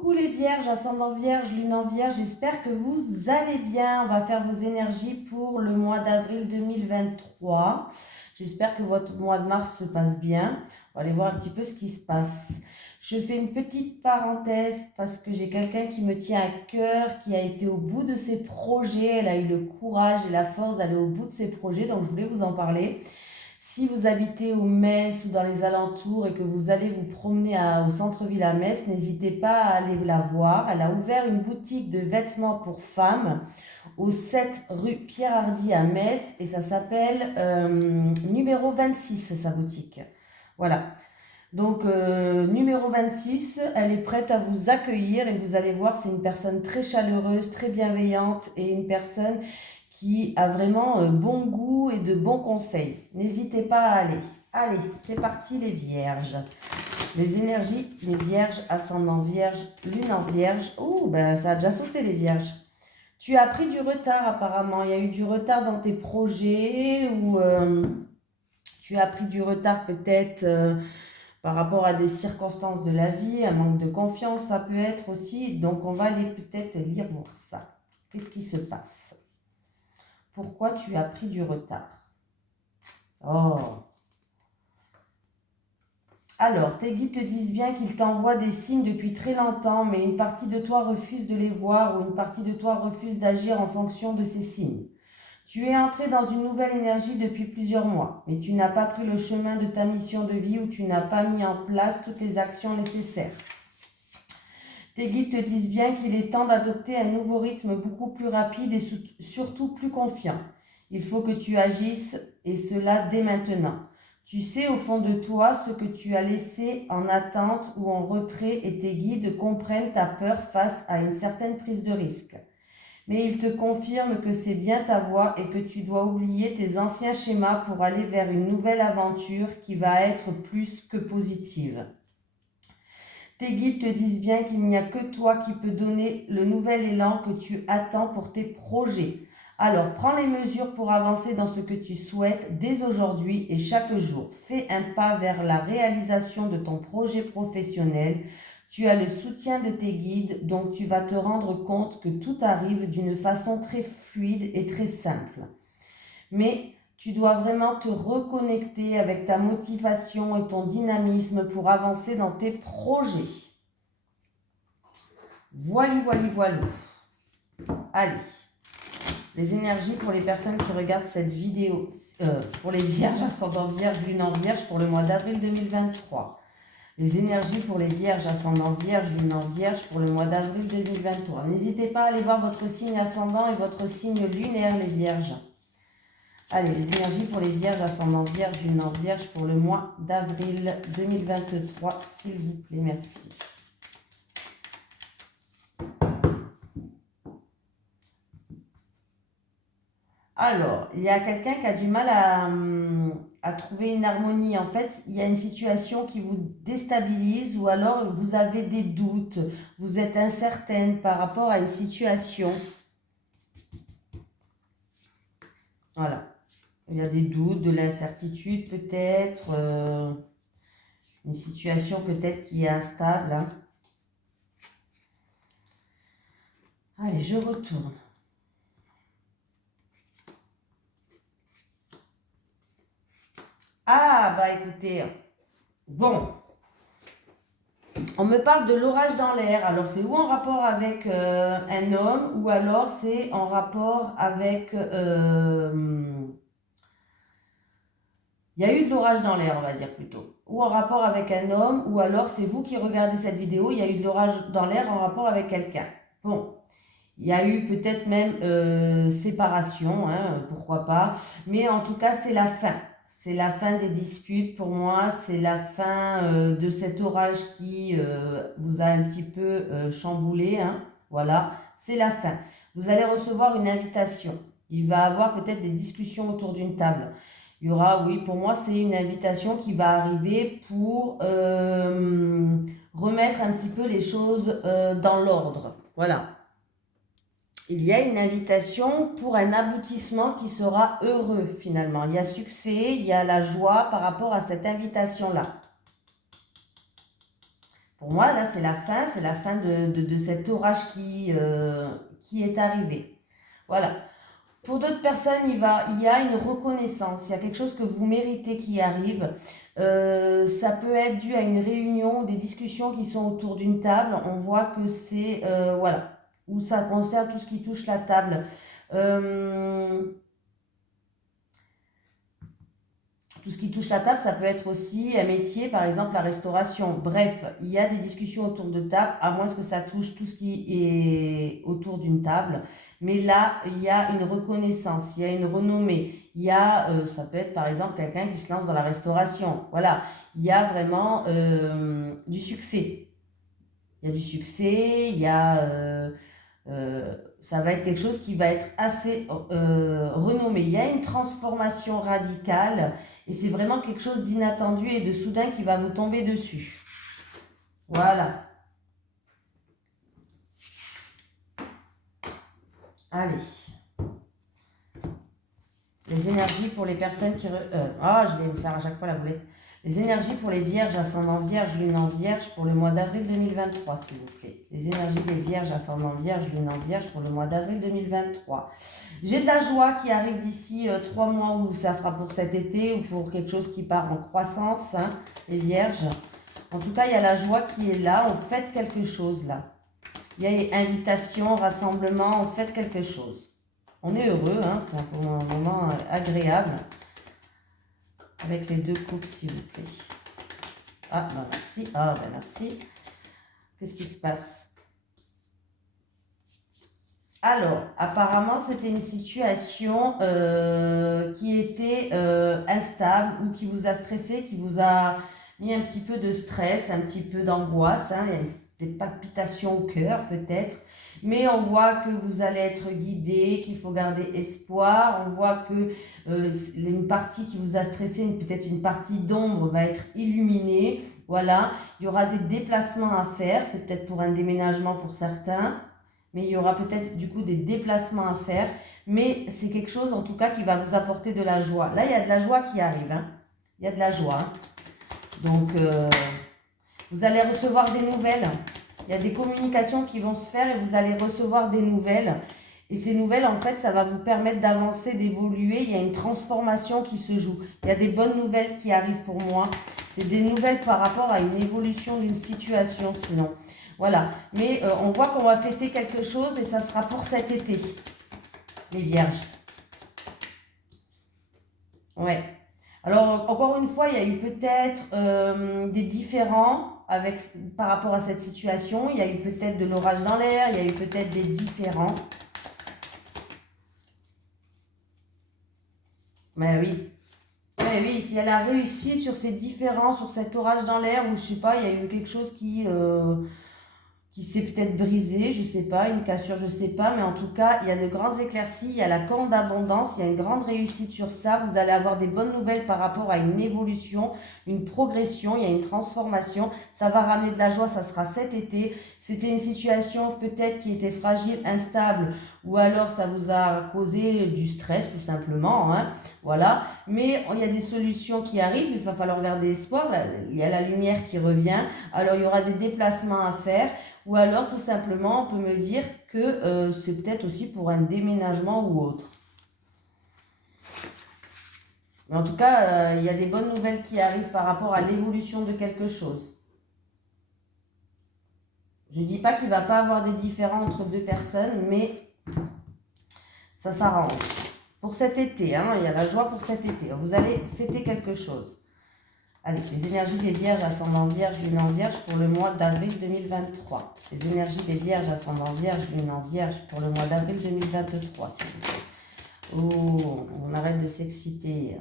Coucou les vierges, ascendant vierge, lune en vierge, j'espère que vous allez bien. On va faire vos énergies pour le mois d'avril 2023. J'espère que votre mois de mars se passe bien. On va aller voir un petit peu ce qui se passe. Je fais une petite parenthèse parce que j'ai quelqu'un qui me tient à cœur, qui a été au bout de ses projets. Elle a eu le courage et la force d'aller au bout de ses projets, donc je voulais vous en parler. Si vous habitez au Metz ou dans les alentours et que vous allez vous promener au centre-ville à Metz, n'hésitez pas à aller la voir. Elle a ouvert une boutique de vêtements pour femmes au 7 rue Pierre-Hardy à Metz et ça s'appelle numéro 26, sa boutique. Voilà. Donc numéro 26, elle est prête à vous accueillir et vous allez voir, c'est une personne très chaleureuse, très bienveillante et une personne qui a vraiment bon goût et de bons conseils. N'hésitez pas à aller. Allez, c'est parti les vierges. Les énergies, les vierges, ascendant vierge, lune en vierge. Oh, ben ça a déjà sauté les vierges. Tu as pris du retard apparemment. Il y a eu du retard dans tes projets ou tu as pris du retard peut-être par rapport à des circonstances de la vie, un manque de confiance, ça peut être aussi. Donc on va aller peut-être lire voir ça. Qu'est-ce qui se passe ? Pourquoi tu as pris du retard? Oh. Alors, tes guides te disent bien qu'ils t'envoient des signes depuis très longtemps, mais une partie de toi refuse de les voir ou une partie de toi refuse d'agir en fonction de ces signes. Tu es entré dans une nouvelle énergie depuis plusieurs mois, mais tu n'as pas pris le chemin de ta mission de vie ou tu n'as pas mis en place toutes les actions nécessaires. Tes guides te disent bien qu'il est temps d'adopter un nouveau rythme beaucoup plus rapide et surtout plus confiant. Il faut que tu agisses et cela dès maintenant. Tu sais au fond de toi ce que tu as laissé en attente ou en retrait et tes guides comprennent ta peur face à une certaine prise de risque. Mais ils te confirment que c'est bien ta voie et que tu dois oublier tes anciens schémas pour aller vers une nouvelle aventure qui va être plus que positive. Tes guides te disent bien qu'il n'y a que toi qui peux donner le nouvel élan que tu attends pour tes projets. Alors, prends les mesures pour avancer dans ce que tu souhaites dès aujourd'hui et chaque jour. Fais un pas vers la réalisation de ton projet professionnel. Tu as le soutien de tes guides, donc tu vas te rendre compte que tout arrive d'une façon très fluide et très simple. Mais tu dois vraiment te reconnecter avec ta motivation et ton dynamisme pour avancer dans tes projets. Voilou. Allez, les énergies pour les personnes qui regardent cette vidéo, pour les vierges, ascendant vierge, lune en vierge pour le mois d'avril 2023. Les énergies pour les vierges, ascendant vierge, lune en vierge pour le mois d'avril 2023. N'hésitez pas à aller voir votre signe ascendant et votre signe lunaire, les vierges. Allez, les énergies pour les vierges, ascendant vierge, lune en vierge pour le mois d'avril 2023, s'il vous plaît, merci. Alors, il y a quelqu'un qui a du mal à trouver une harmonie. En fait, il y a une situation qui vous déstabilise ou alors vous avez des doutes, vous êtes incertaine par rapport à une situation. Voilà. Il y a des doutes, de l'incertitude peut-être, une situation peut-être qui est instable. Hein. Allez, je retourne. Ah, bah écoutez, bon, on me parle de l'orage dans l'air. Alors, c'est ou en rapport avec un homme ou alors c'est en rapport avec... il y a eu de l'orage dans l'air, on va dire plutôt. Ou en rapport avec un homme, ou alors c'est vous qui regardez cette vidéo, il y a eu de l'orage dans l'air en rapport avec quelqu'un. Bon, il y a eu peut-être même séparation, hein, pourquoi pas. Mais en tout cas, c'est la fin. C'est la fin des disputes pour moi. C'est la fin de cet orage qui vous a un petit peu chamboulé. Hein, voilà, c'est la fin. Vous allez recevoir une invitation. Il va y avoir peut-être des discussions autour d'une table. Il y aura, oui, pour moi, c'est une invitation qui va arriver pour remettre un petit peu les choses dans l'ordre. Voilà. Il y a une invitation pour un aboutissement qui sera heureux, finalement. Il y a succès, il y a la joie par rapport à cette invitation-là. Pour moi, là, c'est la fin de cet orage qui est arrivé. Voilà. Pour d'autres personnes, il y a une reconnaissance, il y a quelque chose que vous méritez qui arrive. Ça peut être dû à une réunion, des discussions qui sont autour d'une table. On voit que c'est, voilà, où ça concerne tout ce qui touche la table. Tout ce qui touche la table, ça peut être aussi un métier, par exemple la restauration. Bref, il y a des discussions autour de table, à moins que ça touche tout ce qui est autour d'une table. Mais là, il y a une reconnaissance, il y a une renommée. Il y a, ça peut être par exemple quelqu'un qui se lance dans la restauration. Voilà, il y a vraiment du succès. Il y a du succès, il y a... ça va être quelque chose qui va être assez renommé. Il y a une transformation radicale et c'est vraiment quelque chose d'inattendu et de soudain qui va vous tomber dessus. Voilà. Allez. Les énergies pour les personnes qui... je vais me faire à chaque fois la boulette. Les énergies pour les vierges, ascendant vierge, lune en vierge pour le mois d'avril 2023, s'il vous plaît. Les énergies des vierges, ascendant vierge, lune en vierge pour le mois d'avril 2023. J'ai de la joie qui arrive d'ici 3 mois, ou ça sera pour cet été, ou pour quelque chose qui part en croissance, hein, les vierges. En tout cas, il y a la joie qui est là, on fait quelque chose là. Il y a invitation, rassemblement, on fait quelque chose. On est heureux, hein, c'est un moment agréable. Avec les 2 coupes, s'il vous plaît. Ah, ben merci. Ah, ben merci. Qu'est-ce qui se passe? Alors, apparemment, c'était une situation qui était instable ou qui vous a stressé, qui vous a mis un petit peu de stress, un petit peu d'angoisse. Hein. Il y a des palpitations au cœur, peut-être. Mais on voit que vous allez être guidé, qu'il faut garder espoir. On voit que une partie qui vous a stressé, peut-être une partie d'ombre, va être illuminée. Voilà, il y aura des déplacements à faire. C'est peut-être pour un déménagement pour certains. Mais il y aura peut-être du coup des déplacements à faire. Mais c'est quelque chose en tout cas qui va vous apporter de la joie. Là, il y a de la joie qui arrive. Hein. Il y a de la joie. Hein. Donc, vous allez recevoir des nouvelles. Il y a des communications qui vont se faire et vous allez recevoir des nouvelles. Et ces nouvelles, en fait, ça va vous permettre d'avancer, d'évoluer. Il y a une transformation qui se joue. Il y a des bonnes nouvelles qui arrivent pour moi. C'est des nouvelles par rapport à une évolution d'une situation, sinon. Voilà. Mais on voit qu'on va fêter quelque chose et ça sera pour cet été, les vierges. Ouais. Alors, encore une fois, il y a eu peut-être des différends par rapport à cette situation. Il y a eu peut-être de l'orage dans l'air, il y a eu peut-être des différends. Mais oui. Mais oui, il y a la réussite sur ces différends, sur cet orage dans l'air, où je sais pas, il y a eu quelque chose qui s'est peut-être brisé, je sais pas, une cassure, je sais pas, mais en tout cas, il y a de grandes éclaircies, il y a la corne d'abondance, il y a une grande réussite sur ça, vous allez avoir des bonnes nouvelles par rapport à une évolution, une progression, il y a une transformation, ça va ramener de la joie, ça sera cet été. C'était une situation peut-être qui était fragile, instable, ou alors ça vous a causé du stress tout simplement, hein, voilà, mais il y a des solutions qui arrivent, il va falloir garder espoir, il y a la lumière qui revient, alors il y aura des déplacements à faire. Ou alors, tout simplement, on peut me dire que c'est peut-être aussi pour un déménagement ou autre. Mais en tout cas, il y a des bonnes nouvelles qui arrivent par rapport à l'évolution de quelque chose. Je ne dis pas qu'il ne va pas avoir des différends entre 2 personnes, mais ça s'arrange. Pour cet été, hein, il y a la joie pour cet été. Vous allez fêter quelque chose. Allez, les énergies des vierges, ascendant vierge, lune en vierge pour le mois d'avril 2023. Les énergies des vierges, ascendant vierge, lune en vierge pour le mois d'avril 2023, s'il vous plaît. Oh, on arrête de s'exciter.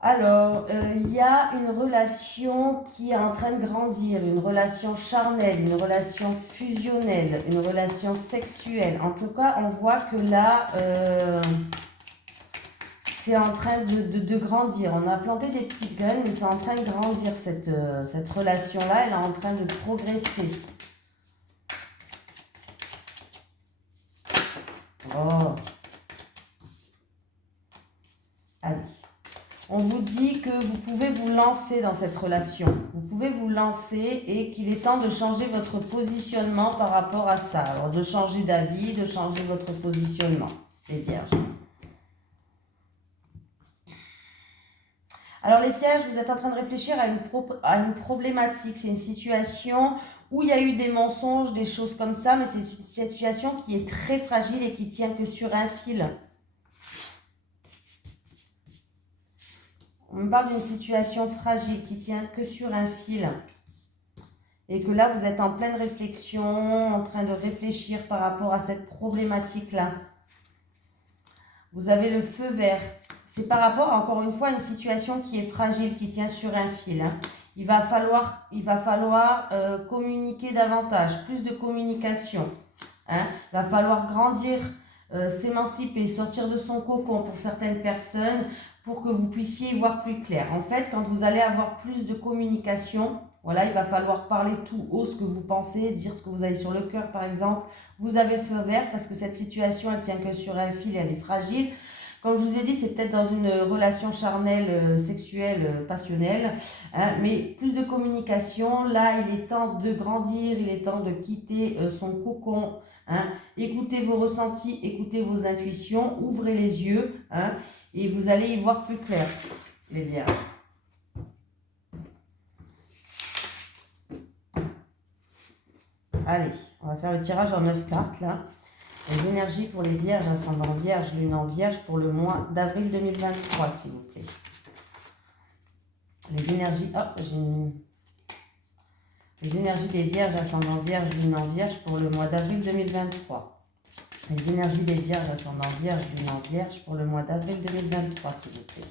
Alors, il y a une relation qui est en train de grandir, une relation charnelle, une relation fusionnelle, une relation sexuelle. En tout cas, on voit que là... c'est en train de grandir. On a planté des petites graines, mais c'est en train de grandir, cette relation-là. Elle est en train de progresser. Oh. Allez. On vous dit que vous pouvez vous lancer dans cette relation. Vous pouvez vous lancer et qu'il est temps de changer votre positionnement par rapport à ça. Alors, de changer d'avis, de changer votre positionnement, les vierges. Alors, les vierges, vous êtes en train de réfléchir à une problématique. C'est une situation où il y a eu des mensonges, des choses comme ça, mais c'est une situation qui est très fragile et qui tient que sur un fil. On me parle d'une situation fragile qui tient que sur un fil. Et que là, vous êtes en pleine réflexion, en train de réfléchir par rapport à cette problématique-là. Vous avez le feu vert. C'est par rapport, encore une fois, à une situation qui est fragile, qui tient sur un fil. Il va falloir communiquer davantage, plus de communication. Il va falloir grandir, s'émanciper, sortir de son cocon pour certaines personnes, pour que vous puissiez y voir plus clair. En fait, quand vous allez avoir plus de communication, voilà, il va falloir parler tout haut ce que vous pensez, dire ce que vous avez sur le cœur, par exemple. Vous avez le feu vert parce que cette situation, elle tient que sur un fil, elle est fragile. Comme je vous ai dit, c'est peut-être dans une relation charnelle, sexuelle, passionnelle, mais plus de communication. Là, il est temps de grandir, il est temps de quitter son cocon. Écoutez vos ressentis, écoutez vos intuitions, ouvrez les yeux et vous allez y voir plus clair, les vierges. Allez, on va faire le tirage en 9 cartes là. Les énergies pour les vierges, ascendant vierge, lune en vierge pour le mois d'avril 2023, s'il vous plaît. Les énergies, les énergies des vierges, ascendant vierge, lune en vierge pour le mois d'avril 2023. Les énergies des vierges, ascendant vierge, lune en vierge pour le mois d'avril 2023, s'il vous plaît.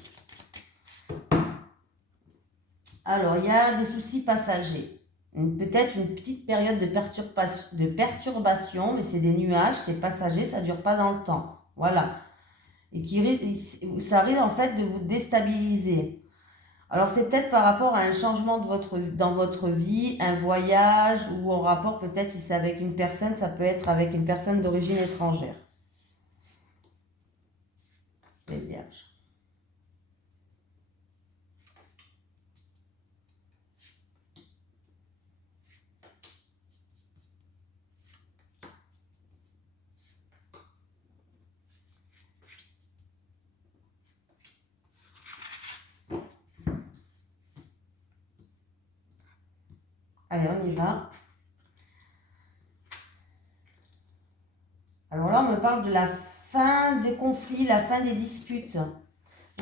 Alors, il y a des soucis passagers. Peut-être une petite période de perturbation, mais c'est des nuages, c'est passager, ça ne dure pas dans le temps. Voilà. Et ça risque en fait de vous déstabiliser. Alors c'est peut-être par rapport à un changement dans votre vie, un voyage, ou en rapport peut-être si c'est avec une personne, ça peut être avec une personne d'origine étrangère. Les vierges. Allez, on y va. Alors là, on me parle de la fin des conflits, la fin des disputes.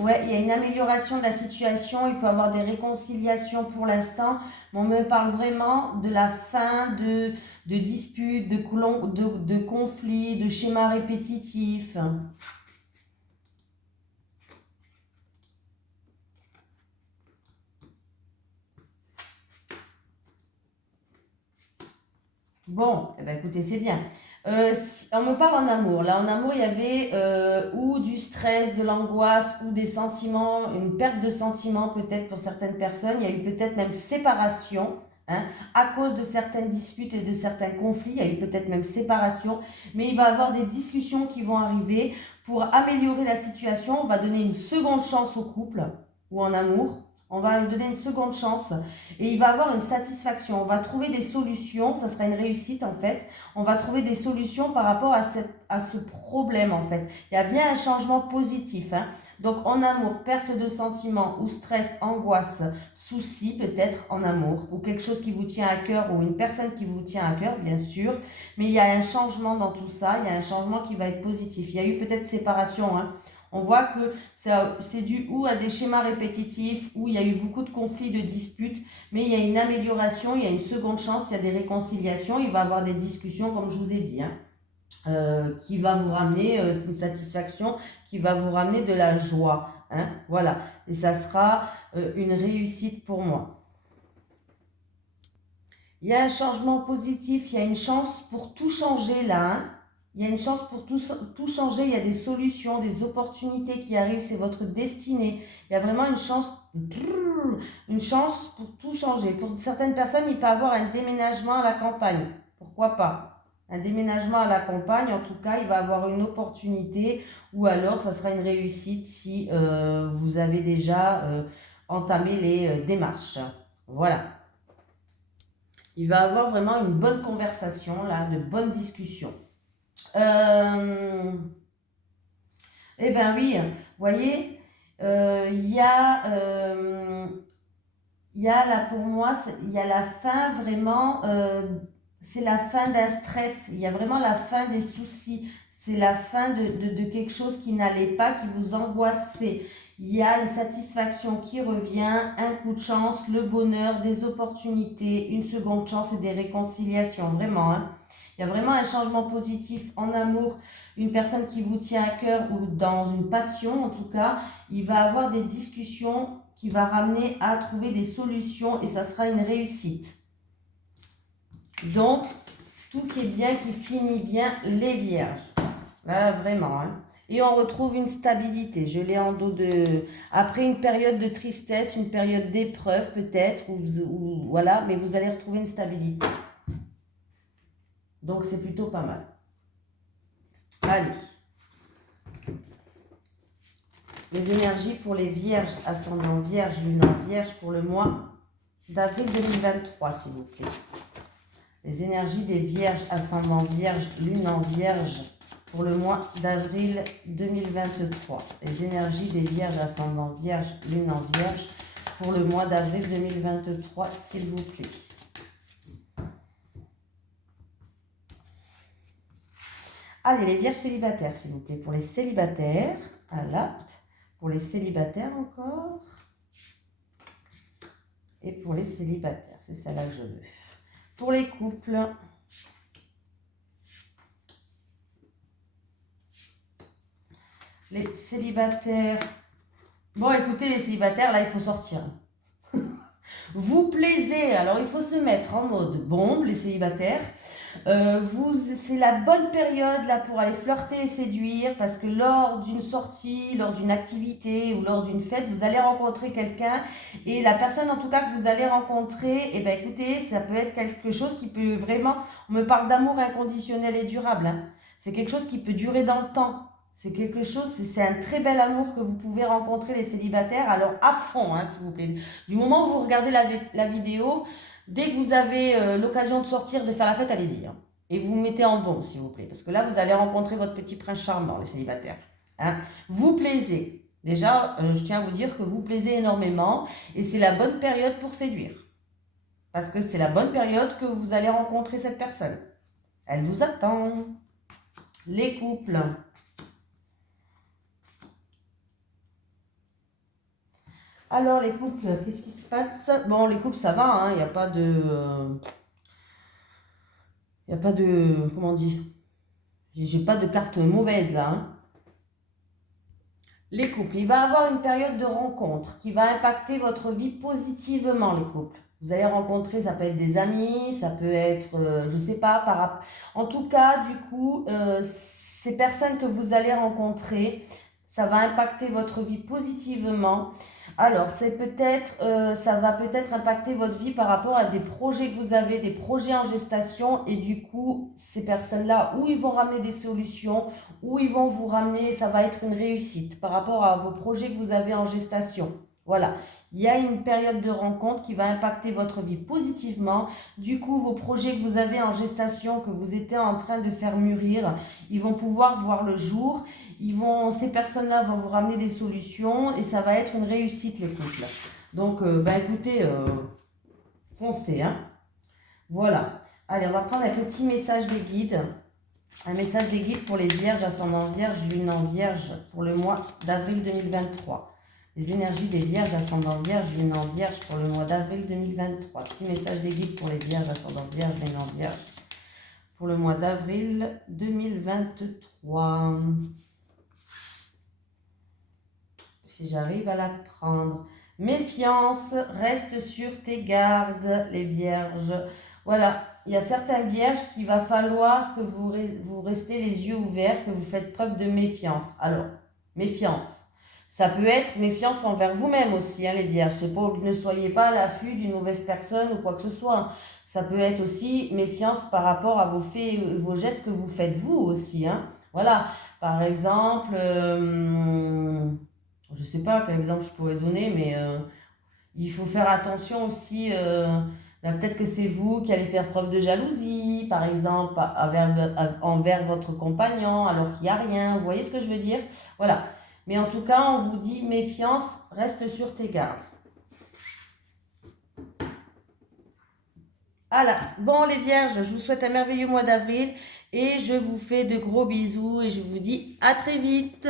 Ouais, il y a une amélioration de la situation, il peut y avoir des réconciliations pour l'instant, mais on me parle vraiment de la fin de disputes, de conflits, de schémas répétitifs. Bon, eh ben écoutez, c'est bien. On me parle en amour. Là, en amour, il y avait ou du stress, de l'angoisse, ou des sentiments, une perte de sentiments peut-être pour certaines personnes. Il y a eu peut-être même séparation à cause de certaines disputes et de certains conflits. Il y a eu peut-être même séparation. Mais il va y avoir des discussions qui vont arriver pour améliorer la situation. On va donner une seconde chance au couple ou en amour. On va lui donner une seconde chance et il va avoir une satisfaction. On va trouver des solutions, ça sera une réussite en fait. On va trouver des solutions par rapport à ce problème en fait. Il y a bien un changement positif. Donc en amour, perte de sentiments ou stress, angoisse, souci peut-être en amour ou quelque chose qui vous tient à cœur ou une personne qui vous tient à cœur bien sûr. Mais il y a un changement dans tout ça, il y a un changement qui va être positif. Il y a eu peut-être séparation. On voit que c'est dû ou à des schémas répétitifs, où il y a eu beaucoup de conflits, de disputes, mais il y a une amélioration, il y a une seconde chance, il y a des réconciliations, il va y avoir des discussions, comme je vous ai dit, qui va vous ramener une satisfaction, qui va vous ramener de la joie. Voilà, et ça sera une réussite pour moi. Il y a un changement positif, il y a une chance pour tout changer là, Il y a une chance pour tout changer, il y a des solutions, des opportunités qui arrivent, c'est votre destinée. Il y a vraiment une chance pour tout changer. Pour certaines personnes, il peut y avoir un déménagement à la campagne. Pourquoi pas Un déménagement à la campagne, en tout cas, il va avoir une opportunité ou alors ça sera une réussite si vous avez déjà entamé les démarches. Voilà. Il va avoir vraiment une bonne conversation, là, de bonnes discussions. Eh bien oui, vous voyez, il y a là pour moi, il y a la fin vraiment, c'est la fin d'un stress, il y a vraiment la fin des soucis, c'est la fin de quelque chose qui n'allait pas, qui vous angoissait. Il y a une satisfaction qui revient, un coup de chance, le bonheur, des opportunités, une seconde chance et des réconciliations, vraiment. Hein. Il y a vraiment un changement positif en amour, une personne qui vous tient à cœur ou dans une passion en tout cas, il va avoir des discussions qui va ramener à trouver des solutions et ça sera une réussite. Donc, tout qui est bien, qui finit bien, les vierges. Là, vraiment. Hein. Et on retrouve une stabilité. Je l'ai en dos de... Après une période de tristesse, une période d'épreuve peut-être, ou voilà, mais vous allez retrouver une stabilité. Donc, c'est plutôt pas mal. Allez. Les énergies pour les vierges, ascendant vierge, lune en vierge pour le mois d'avril 2023, s'il vous plaît. Les énergies des vierges, ascendant vierge, lune en vierge pour le mois d'avril 2023. Les énergies des vierges, ascendant vierge, lune en vierge pour le mois d'avril 2023, s'il vous plaît. Allez, les vierges célibataires, s'il vous plaît. Pour les célibataires, voilà. Pour les célibataires encore. Et pour les célibataires, c'est ça là que je veux. Pour les couples. Les célibataires. Bon, écoutez, les célibataires, là, il faut sortir. Vous plaisez, alors il faut se mettre en mode bombe, les célibataires. C'est la bonne période là pour aller flirter et séduire parce que lors d'une sortie, lors d'une activité ou lors d'une fête, vous allez rencontrer quelqu'un et la personne en tout cas que vous allez rencontrer, eh bien écoutez, ça peut être quelque chose qui peut vraiment, on me parle d'amour inconditionnel et durable, hein. C'est quelque chose qui peut durer dans le temps. C'est quelque chose, c'est un très bel amour que vous pouvez rencontrer les célibataires, alors à fond, hein, s'il vous plaît. Du moment où vous regardez la vidéo, dès que vous avez l'occasion de sortir, de faire la fête, allez-y. Hein. Et vous vous mettez en bon, s'il vous plaît. Parce que là, vous allez rencontrer votre petit prince charmant, les célibataires. Hein. Vous plaisez. Déjà, je tiens à vous dire que vous plaisez énormément. Et c'est la bonne période pour séduire. Parce que c'est la bonne période que vous allez rencontrer cette personne. Elle vous attend. Les couples. Alors, les couples, qu'est-ce qui se passe? Bon, les couples, ça va, hein, il n'y a pas de... Il n'y a pas de... Comment on dit? J'ai pas de carte mauvaise, là. Hein. Les couples, il va y avoir une période de rencontre qui va impacter votre vie positivement, les couples. Vous allez rencontrer, ça peut être des amis, ça peut être, je ne sais pas, en tout cas, du coup, ces personnes que vous allez rencontrer, ça va impacter votre vie positivement. Alors, c'est peut-être, ça va peut-être impacter votre vie par rapport à des projets que vous avez, des projets en gestation, et du coup, ces personnes-là, où ils vont ramener des solutions, où ils vont vous ramener, ça va être une réussite par rapport à vos projets que vous avez en gestation. Voilà, il y a une période de rencontre qui va impacter votre vie positivement. Du coup, vos projets que vous avez en gestation, que vous étiez en train de faire mûrir, ils vont pouvoir voir le jour. Ces personnes-là vont vous ramener des solutions et ça va être une réussite, les couples. Donc, écoutez, foncez. Hein. Voilà. Allez, on va prendre un petit message des guides. Un message des guides pour les vierges, ascendant vierge, lune en vierge, pour le mois d'avril 2023. Les énergies des vierges, ascendant vierge, lune en vierge, pour le mois d'avril 2023. Petit message des guides pour les vierges, ascendant vierge, lune en vierge, pour le mois d'avril 2023. Si j'arrive à la prendre. Méfiance, reste sur tes gardes, les vierges. Voilà, il y a certaines vierges qu'il va falloir que vous restez les yeux ouverts, que vous faites preuve de méfiance. Alors, méfiance. Ça peut être méfiance envers vous-même aussi, hein, les vierges. C'est pas, ne soyez pas à l'affût d'une mauvaise personne ou quoi que ce soit. Ça peut être aussi méfiance par rapport à vos faits, vos gestes que vous faites vous aussi, hein. Voilà. Par exemple, je sais pas quel exemple je pourrais donner, mais il faut faire attention aussi. Ben, peut-être que c'est vous qui allez faire preuve de jalousie, par exemple, envers votre compagnon, alors qu'il n'y a rien. Vous voyez ce que je veux dire? Voilà. Mais en tout cas, on vous dit méfiance, reste sur tes gardes. Voilà. Bon, les vierges, je vous souhaite un merveilleux mois d'avril et je vous fais de gros bisous et je vous dis à très vite.